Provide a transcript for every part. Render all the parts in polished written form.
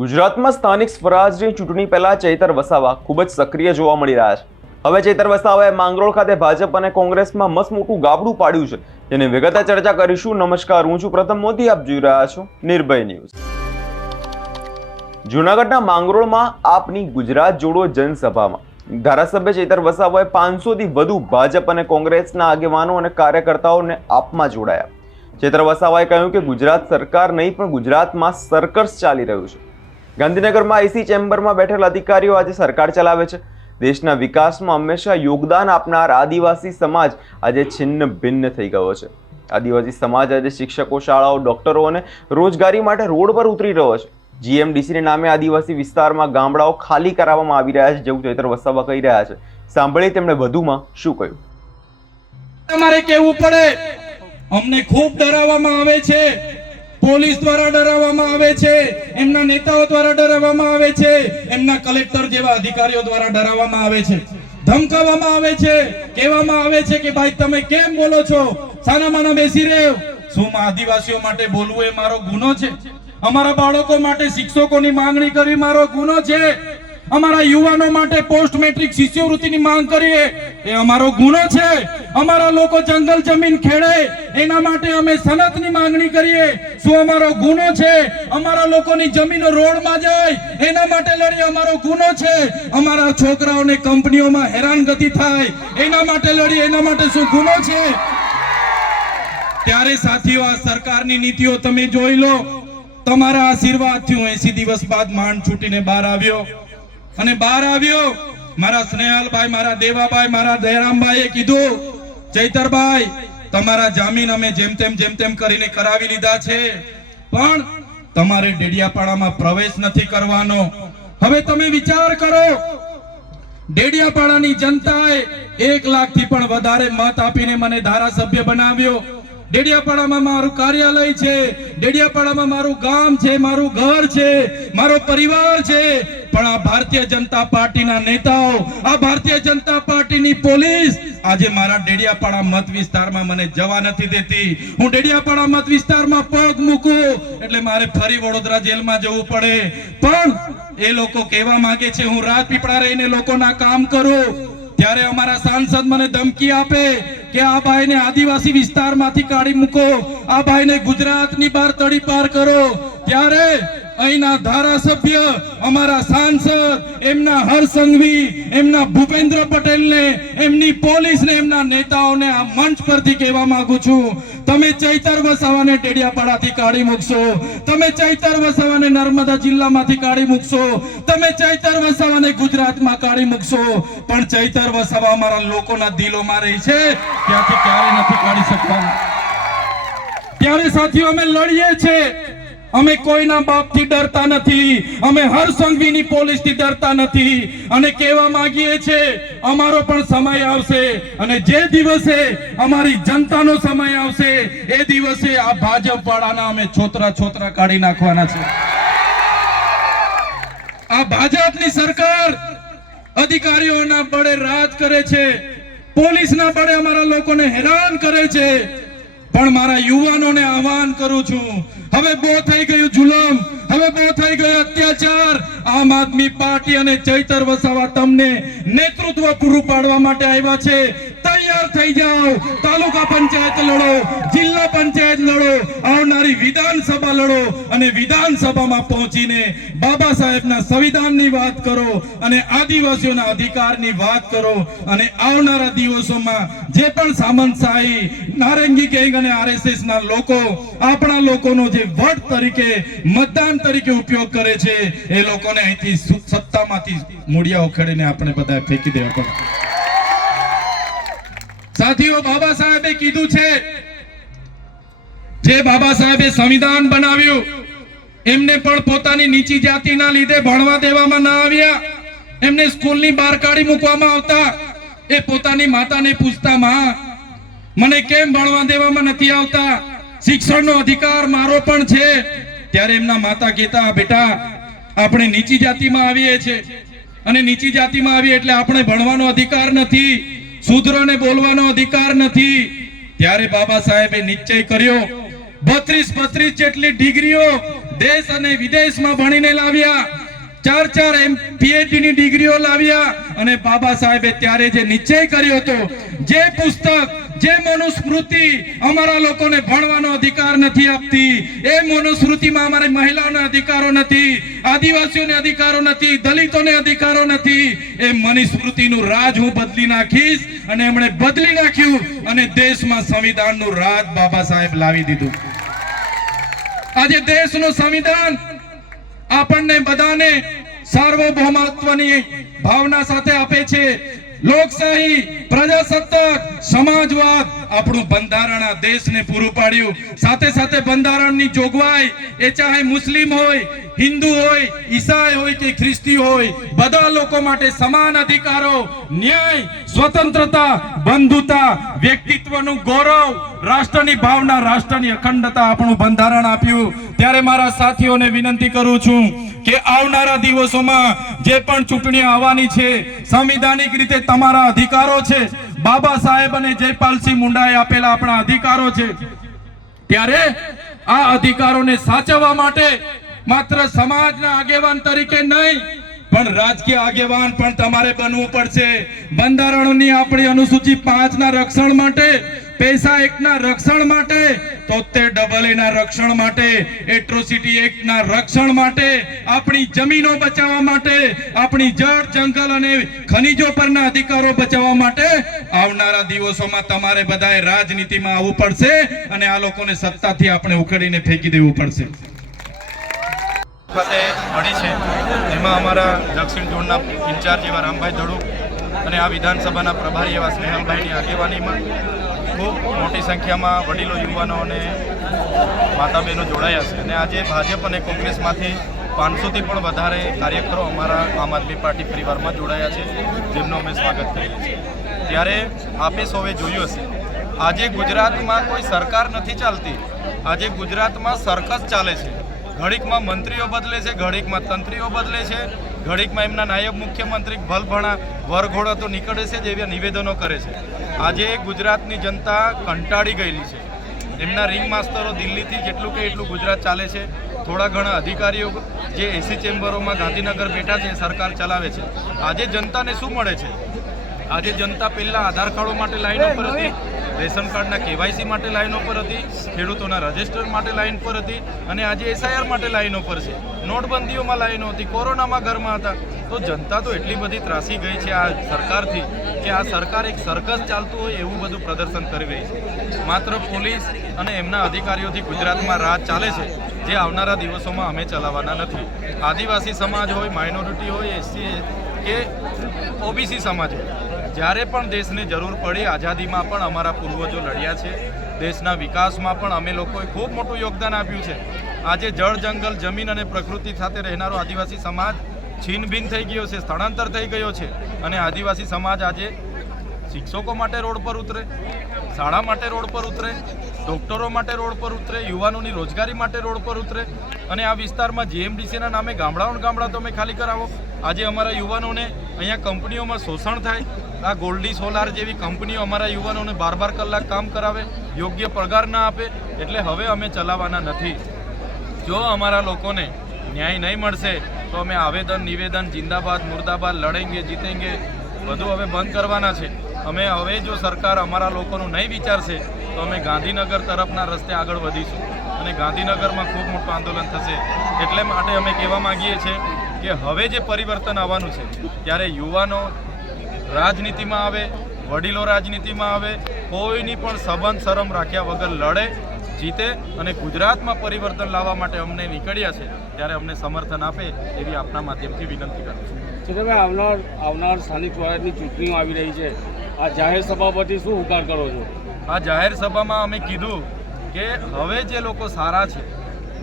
ગુજરાતમાં સ્થાનિક સ્વરાજની ચૂંટણી પહેલા ચૈતર વસાવા ખૂબ જ સક્રિય જોવા મળી રહ્યા છે. હવે ચૈતર વસાવાએ માંગરોળ ખાતે ભાજપ અને કોંગ્રેસમાં મસ્ત મોટું ગાબડું પાડ્યું છે, જેની વિગતે ચર્ચા કરીશું. નમસ્કાર, હું છું પ્રથમ મોદી, આપ જોઈ રહ્યા છો નિર્ભય ન્યૂઝ. જૂનાગઢના માંગરોળમાં આપની ગુજરાત જોડો જનસભામાં ધારાસભ્ય ચૈતર વસાવાએ 500 થી વધુ ભાજપ અને કોંગ્રેસના આગેવાનો અને કાર્યકર્તાઓને આપમાં જોડાયા. ચૈતર વસાવાએ કહ્યું કે ગુજરાત સરકાર નહીં પણ ગુજરાતમાં સર્કસ ચાલી રહ્યું છે. ગાંધીનગરમાં એસી ચેમ્બરમાં બેઠેલા અધિકારીઓ આજે સરકાર ચલાવે છે. દેશના વિકાસમાં હંમેશા યોગદાન આપનાર આદિવાસી સમાજ આજે છિન્ન ભિન્ન થઈ ગયો છે. આદિવાસી સમાજ આજે શિક્ષકો, શાળાઓ, ડોક્ટરો અને રોજગારી માટે રોડ પર ઉતરી રહ્યો છે. જીએમડીસીના નામે આદિવાસી વિસ્તારમાં ગામડાઓ ખાલી કરાવવામાં આવી રહ્યા છે, જેવું ચૈતર વસાવા કહી રહ્યા છે. સાંભળીએ તેમણે વધુમાં શું કહ્યું. તમારે કહેવું પડે, અમને ખૂબ ડરાવવામાં આવે છે, પોલીસ દ્વારા ડરાવવામાં આવે છે, એમના નેતાઓ દ્વારા ડરાવવામાં આવે છે, એમના કલેક્ટર જેવા અધિકારીઓ દ્વારા ડરાવવામાં આવે છે, ધમકાવવામાં આવે છે, કહેવામાં આવે છે કે ભાઈ તમે કેમ બોલો છો, સાનામાના બેસી રહ્યો. શું આદિવાસીઓ માટે બોલવું એ મારો ગુનો છે? અમારા બાળકો માટે શિક્ષકોની માંગણી કરવી મારો ગુનો છે? અમારા યુવાનો માટે પોસ્ટ મેટ્રિક શિષ્યવૃત્તિની માંગ કરીએ એ અમારો ગુનો છે? અમારા લોકો જંગલ જમીન ખેડે એના માટે અમે સનતની માંગણી કરીએ, શું અમારો ગુનો છે? અમારા લોકોની જમીનો રોડમાં જાય એના માટે લડીએ, અમારો ગુનો છે? અમારા છોકરાઓને કંપનીઓમાં હેરાનગતિ થાય એના માટે લડીએ, એના માટે શું ગુનો છે? ત્યારે સાથીઓ, આ સરકારની નીતિઓ તમે જોઈ લો. તમારા આશીર્વાદથી હું 80 દિવસ બાદ માંડ છૂટીને બહાર આવ્યો. અને બહાર આવ્યો, મારા સ્નેહલભાઈ, મારા દેવાભાઈ, મારા દયારામભાઈએ કીધું, ચૈતરભાઈ તમારા જામીન અમે જેમ તેમ કરીને કરાવી લીધા છે, પણ તમારે ડેડિયાપાડામાં પ્રવેશ નથી કરવાનો. હવે તમે વિચાર કરો, ડેડિયાપાડાની જનતાએ 1 લાખથી પણ વધારે મત આપીને મને ધારાસભ્ય બનાવ્યો. ડેડિયાપાડામાં મારું કાર્યાલય છે, ડેડિયાપાડામાં મારું ગામ છે, મારું ઘર છે, મારો પરિવાર છે, પણ આ ભારતીય જનતા પાર્ટીના નેતાઓ, આ ભારતીય જનતા પાર્ટીની પોલીસ આજે મારા ડેડિયાપાડા મત વિસ્તારમાં મને જવા નથી દેતી. હું ડેડિયાપાડા મત વિસ્તારમાં પગ મૂકું એટલે મારે ફરી વડોદરા જેલમાં જવું પડે. પણ એ લોકો કહેવા માંગે છે હું રાજપીપળા રહીને લોકોના કામ કરું. ત્યારે અમારા સાંસદ મને ધમકી આપે કે આ ભાઈને આદિવાસી વિસ્તારમાંથી કાઢી મૂકો, આ ભાઈને ગુજરાતની બહાર તડી પાર કરો. ત્યારે અહીંના ધારાસભ્ય, અમારા સાંસદ, એમના હરસંઘવી, એમના ભૂપેન્દ્ર પટેલને, એમની પોલીસને, એમના નેતાઓને આ મંચ પરથી કહેવા માંગુ છું, તમે ચૈતર વસાવાને ડેડિયાપાડાથી કાઢી મૂકશો, તમે ચૈતર વસાવાને નર્મદા જિલ્લામાંથી કાઢી મૂકશો, તમે ચૈતર વસાવાને ગુજરાતમાં કાઢી મૂકશો, પણ ચૈતર વસાવા અમારા લોકોના દિલોમાં રહી છે, ત્યાંથી ક્યારે નથી કાઢી શકતા. ત્યારે સાથીઓ, અમે લડીએ છીએ. અમે કોઈના બાપથી ડરતા નથી, અમે હરસંઘવીની પોલીસથી ડરતા નથી. અને કહેવા માંગીએ છીએ અમારો પણ સમય આવશે, અને જે દિવસે અમારી જનતાનો સમય આવશે એ દિવસે આ ભાજપ વાળાના અમે છોતરા કાઢી નાખવાના છે. આ ભાજપની સરકાર અધિકારીઓના બળે રાજ કરે છે, પોલીસના બળે અમારા લોકોને હેરાન કરે છે. પણ મારા યુવાનોને આહવાન કરું છું, હવે બહુ થઈ ગયું જુલમ, હવે બહુ થઈ ગયો અત્યાચાર. આમ આદમી પાર્ટી અને ચૈતર વસાવા તમને નેતૃત્વ પૂરું પાડવા માટે આવ્યા છે. તૈયાર થઈ જાઓ, તાલુકા પંચાયત લડો, જિલ્લા પંચાયત લડો, આવનારી વિધાનસભા લડો, અને વિધાનસભામાં પહોંચીને બાબા સાહેબના સંવિધાનની વાત કરો અને આદિવાસીઓના અધિકારની વાત કરો. અને આવનારા દિવસોમાં જે પણ સામંતશાહી, નારંગી ગેંગ અને આરએસએસ ના લોકો આપણા લોકોનો જે વોટ તરીકે, મતદાન તરીકે ઉપયોગ કરે છે, એ લોકોને અહીંથી સત્તામાંથી મૂળિયા ઉખેડીને આપણે બધા ફેંકી દેવા પડે. સાથીઓ, બાબા સાહેબે કીધું છે, જે બાબા સાહેબે સંવિધાન બનાવ્યું એમને પણ પોતાની નીચી જાતિના લીધે ભણવા દેવામાં ના આવ્યા, એમને સ્કૂલની બહાર કાઢી મૂકવામાં આવતા. એ પોતાની માતાને પૂછતા, માં મને કેમ ભણવા દેવામાં નથી આવતા, શિક્ષણનો અધિકાર મારો પણ છે. ત્યારે એમના માતા કહેતા, બેટા આપણે નીચી જાતિમાં આવીએ છીએ, અને નીચી જાતિમાં આવીએ એટલે આપણે ભણવાનો અધિકાર નથી, શૂદ્રને બોલવાનો અધિકાર નથી. ત્યારે બાબા સાહેબે નિશ્ચય કર્યો, 32 જેટલી ડિગ્રીઓ દેશ અને વિદેશમાં ભણીને લાવ્યા, 4 PhD ની ડિગ્રીઓ લાવ્યા, અને બાબા સાહેબે ત્યારે જે નિશ્ચય કર્યો હતો, જે પુસ્તક, જે મનુસ્મૃતિ અમારા લોકોને ભણવાનો અધિકાર નથી આપતી, એ મનુસ્મૃતિમાં અમારી મહિલાઓને અધિકારો નથી, આદિવાસીઓને અધિકારો નથી, દલિતોને અધિકારો નથી, એ મનુસ્મૃતિનું રાજ હું બદલી નાખીશ, અને એમણે બદલી નાખ્યું અને દેશમાં સંવિધાનનું રાજ બાબા સાહેબ લાવી દીધું. આજે દેશનું સંવિધાન આપણને બધાને સાર્વભૌમત્વની ભાવના સાથે આપે છે. લોકશાહી, પ્રજાસત્તાક, સમાજવાદ આપણું બંધારણ આ દેશને પૂરું પાડ્યું. સાથે સાથે બંધારણની જોગવાઈ, એ ચાહે મુસ્લિમ હોય, હિન્દુ હોય, ઈસાઈ હોય કે ખ્રિસ્તી હોય, બધા લોકો માટે સમાન અધિકારો, ન્યાય, સ્વતંત્રતા, બંધુતા, વ્યક્તિત્વનું ગૌરવ, રાષ્ટ્રની ભાવના, રાષ્ટ્રની અખંડતા આપણું બંધારણ આપ્યું. ત્યારે મારા સાથીઓને વિનંતી કરું છું કે આવનારા દિવસોમાં જે પણ ચૂંટણી આવવાની છે, સંવિધાનિક રીતે તમારા અધિકારો છે, બાબા સાહેબ અને જયપાલસિંહ મુંડાએ આપેલા આપણા અધિકારો છે, ત્યારે આ અધિકારોને સાચવવા માટે માત્ર સમાજના આગેવાન તરીકે નહીં, પણ રાજકીય આગેવાન પણ તમારે બનવું પડશે. બંધારણની આપણી અનુસૂચિ 5 ના રક્ષણ માટે, પૈસા એક્ટના રક્ષણ માટે, 73AA ના રક્ષણ માટે, એટ્રોસિટી એક્ટના રક્ષણ માટે, આપણી જમીનો બચાવવા માટે, આપણી જળ, જંગલ અને ખનીજો પરના અધિકારો બચાવવા માટે આવનારા દિવસોમાં તમારે બધાએ રાજનીતિમાં આવવું પડશે, અને આ લોકોને સત્તાથી આપણે ઉખેડીને ફેંકી દેવું પડશે. ખાતે મળી છે, એમાં અમારા દક્ષિણ ઝોનના ઇન્ચાર્જ એવા રામભાઈ ધડુક અને આ વિધાનસભાના પ્રભારી એવા સ્નેહલભાઈની આગેવાનીમાં ખૂબ મોટી સંખ્યામાં વડીલો, યુવાનો અને માતા બહેનો જોડાયા છે. અને આજે ભાજપ અને કોંગ્રેસમાંથી 500થી પણ વધારે કાર્યકરો અમારા આમ આદમી પાર્ટી પરિવારમાં જોડાયા છે, જેમનું અમે સ્વાગત કરીએ છીએ. ત્યારે આપે સૌએ જોયું હશે, આજે ગુજરાતમાં કોઈ સરકાર નથી ચાલતી, આજે ગુજરાતમાં સર્કસ ચાલે છે. ઘડીકમાં મંત્રીઓ બદલે છે, ઘડીકમાં તંત્રીઓ બદલે છે, ઘડીકમાં એમના નાયબ મુખ્યમંત્રી ભલભણા વરઘોડો તો નીકળે છે જેવા નિવેદનો કરે છે. આજે ગુજરાતની જનતા કંટાળી ગયેલી છે. એમના રિંગ માસ્તરો દિલ્હીથી જેટલું કે એટલું ગુજરાત ચાલે છે. થોડા ઘણા અધિકારીઓ જે એસી ચેમ્બરોમાં ગાંધીનગર બેઠા છે, સરકાર ચલાવે છે. આજે જનતાને શું મળે છે? આજે જનતા પહેલાં આધાર કાર્ડો માટે લાઈનો પર હતી, રેશન કાર્ડના કેવાયસી માટે લાઈનો પર હતી, ખેડૂતોના રજિસ્ટર માટે લાઈન પર હતી, અને આજે SIR માટે લાઈનો પર છે. નોટબંધીઓમાં લાઈનો હતી, કોરોનામાં ઘરમાં હતા. તો જનતા તો એટલી બધી ત્રાસી ગઈ છે આ સરકારથી કે આ સરકાર એક સર્કસ ચાલતું હોય એવું બધું પ્રદર્શન કરી રહી છે. માત્ર પોલીસ અને એમના અધિકારીઓથી ગુજરાતમાં રાજ ચાલે છે, જે આવનારા દિવસોમાં અમે ચલાવવાના નથી. આદિવાસી સમાજ હોય, માઇનોરિટી હોય, SC કે OBC સમાજ હોય, જ્યારે પણ દેશને જરૂર પડી, આઝાદીમાં પણ અમારા પૂર્વજો લડ્યા છે, દેશના વિકાસમાં પણ અમે લોકોએ ખૂબ મોટું યોગદાન આપ્યું છે. આજે જળ, જંગલ, જમીન અને પ્રકૃતિ સાથે રહેનારો આદિવાસી સમાજ છીનભીન થઈ ગયો છે, સ્થળાંતર થઈ ગયો છે. અને આદિવાસી સમાજ આજે શિક્ષકો માટે રોડ પર ઉતરે, શાળા માટે રોડ પર ઉતરે, ડૉક્ટરો માટે રોડ પર ઉતરે, યુવાનોની રોજગારી માટે રોડ પર ઉતરે. અને આ વિસ્તારમાં GMDCના નામે ગામડા તમે ખાલી કરાવો. આજે અમારા યુવાનોને અહીંયા કંપનીઓમાં શોષણ થાય. આ ગોલ્ડી સોલાર જેવી કંપનીઓ અમારા યુવાનોને 12 કલાક કામ કરાવે, યોગ્ય પગાર ના આપે. એટલે હવે અમે ચલાવવાના નથી. જો અમારા લોકોને ન્યાય નહીં મળશે તો અમે આવેદન, નિવેદન, જિંદાબાદ, મુર્દાબાદ, લડેંગે, જીતેંગે બધું હવે બંધ કરવાના છે. અમે હવે જો સરકાર અમારા લોકોનું નહીં વિચારશે તો અમે ગાંધીનગર તરફના રસ્તે આગળ વધીશું, અને ગાંધીનગરમાં ખૂબ મોટું આંદોલન થશે. એટલે માટે અમે કહેવા માગીએ છીએ કે હવે જે પરિવર્તન આવવાનું છે, ત્યારે યુવાનો રાજનીતિમાં આવે, વડીલો રાજનીતિમાં આવે, કોઈની પણ સંબંધ શરમ રાખ્યા વગર લડે, જીતે અને ગુજરાતમાં પરિવર્તન લાવવા માટે અમને નીકળ્યા છે, ત્યારે અમને સમર્થન આપે એવી આપના માધ્યમથી વિનંતી કરું છું. ચિત્રભાઈ, આવનાર સ્થાનિક સ્વરાજની ચૂંટણીઓ આવી રહી છે, આ જાહેર સભા પરથી શું ઉકાર કરો છો? આ જાહેર સભામાં અમે કીધું કે હવે જે લોકો સારા છે,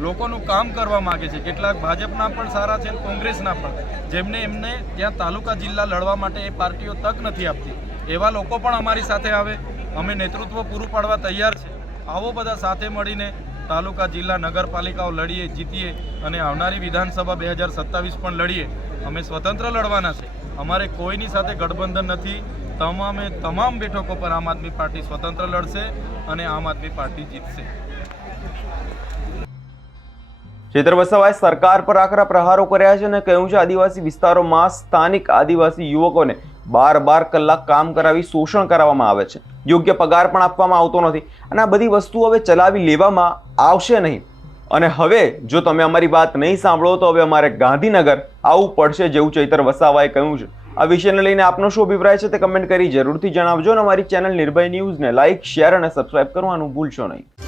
લોકોનું કામ કરવા માગે છે, કેટલાક ભાજપના પણ સારા છે, કોંગ્રેસના પણ, જેમને એમને ત્યાં તાલુકા જિલ્લા લડવા માટે એ પાર્ટીઓ તક નથી આપતી, એવા લોકો પણ અમારી સાથે આવે. અમે નેતૃત્વ પૂરું પાડવા તૈયાર છે. આવો બધા સાથે મળીને તાલુકા, જિલ્લા, નગરપાલિકાઓ લડીએ, જીતીએ, અને આવનારી વિધાનસભા 2027 પણ લડીએ. અમે સ્વતંત્ર લડવાના છે. અમારે કોઈની સાથે ગઠબંધન નથી. તમામ બેઠકો પર આમ આદમી પાર્ટી સ્વતંત્ર લડશે અને આમ આદમી પાર્ટી જીતશે. ચૈત્ર વસાવાએ સરકાર પર આકરા પ્રહારો કર્યા છે અને કહ્યું છે આદિવાસી વિસ્તારોમાં સ્થાનિક આદિવાસી યુવકોને 12 કલાક કામ કરાવી શોષણ કરવામાં આવે છે, યોગ્ય પગાર પણ આપવામાં આવતો નથી અને આ બધી વસ્તુઓ હવે ચલાવી લેવામાં આવશે નહીં. અને હવે જો તમે અમારી વાત નહીં સાંભળો તો હવે અમારે ગાંધીનગર આવવું પડશે, જેવું ચૈત્ર વસાવાએ કહ્યું છે. આ વિષયને લઈને આપનો શું અભિપ્રાય છે તે કમેન્ટ કરી જરૂરથી જણાવજો અને અમારી ચેનલ નિર્ભય ન્યૂઝને લાઇક, શેર અને સબસ્ક્રાઇબ કરવાનું ભૂલશો નહીં.